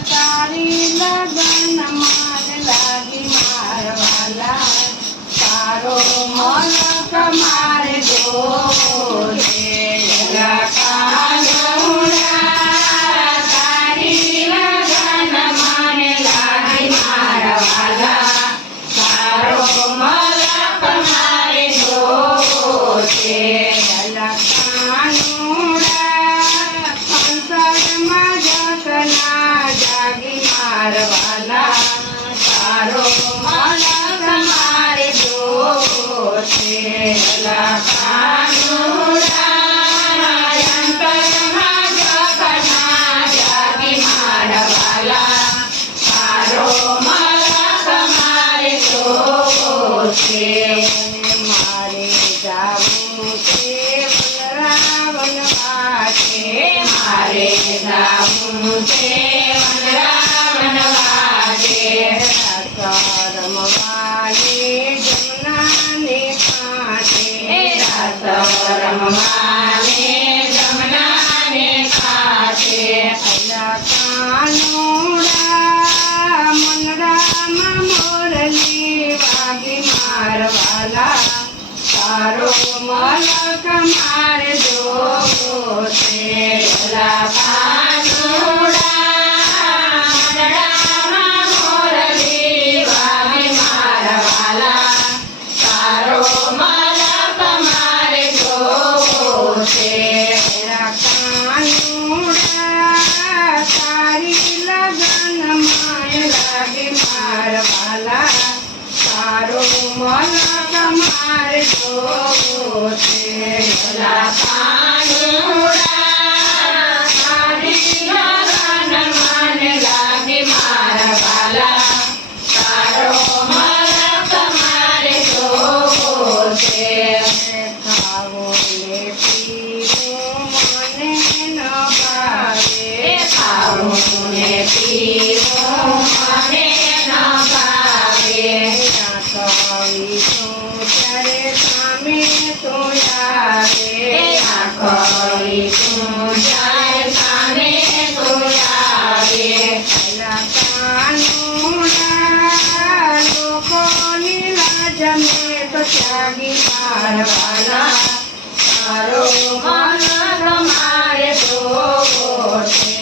તારી લગન મારે લાગી મારવાલા તારો મલક મારે જોજે તારી લગન મારે લાગી મારવાલા તારો મલક મારે જોજે મારવાલા તારો મલક મારે જોશે અંતરમાં જગના જાગી મારવાલા તારો મલક મારે જોશે મારે જાવું છે વનરાવન વાટે મારે જાવું છે રમવાને જમનાને કાંઠે કાનુડા મનડામાં મોરલી વાગી મારવાલા તારો મલક મારે જોશે મારવાલા તારો મલક મારે જોશે તારી લગન મને લાગી મારવાલા તારો મલક મારે જોશે ખાવો ને પીવું મને ન ભાવે ખાવો ને પીવું મને ત્યારે સામે તો આવે સામે તો આવે લોકોની લાજ મેં તો ત્યાગી મારવાલા તારો મલક મારે જોશે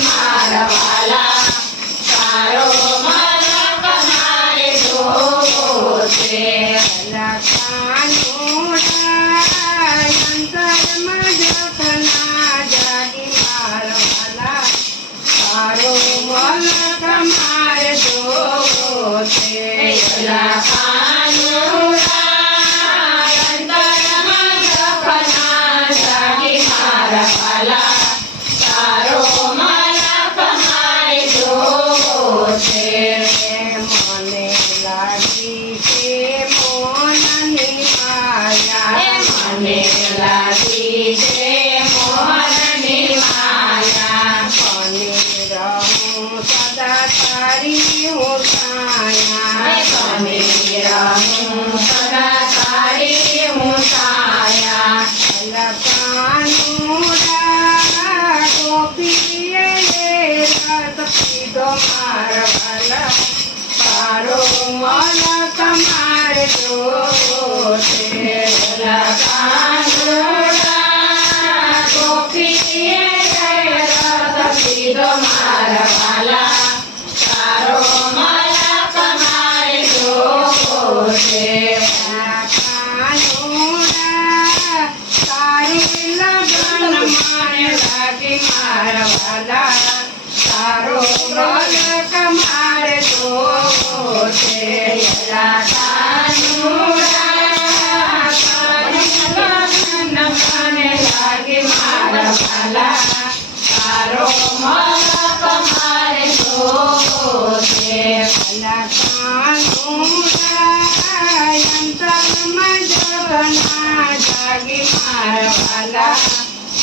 મારવાલા તારો મલક મારે જોશે અંતરમાં જખના જાગી મારવાલા તારો મલક મારે જોશે અંતરમાં જખના જાગી મારવાલા તારો મને લાગી છે મોહનની માયા મને લાગી છે મોહનની માયા મને રહું સદા તારી હું છાયા મને રહું સદા તારી હું છાયા ગોપીએ મારવાલા તારો મલક મારે જોશે ગોપીએ મારવાલા તારો મલક મારે જોશે તારી લગન મને લાગી મારવાલા તારો મલક મારે જોશે મને લાગી મારવાલા તારો મલક મારે જોશે અંતરમાં જગના જાગી મારવાલા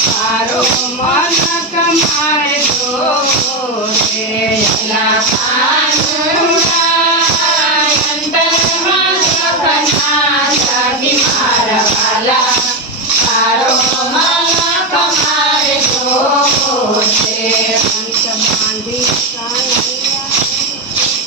તારો મલક મારે જોશે અંતરમાં વાલા તારો મલક મારે જોવો છે. કંઠ બાંધી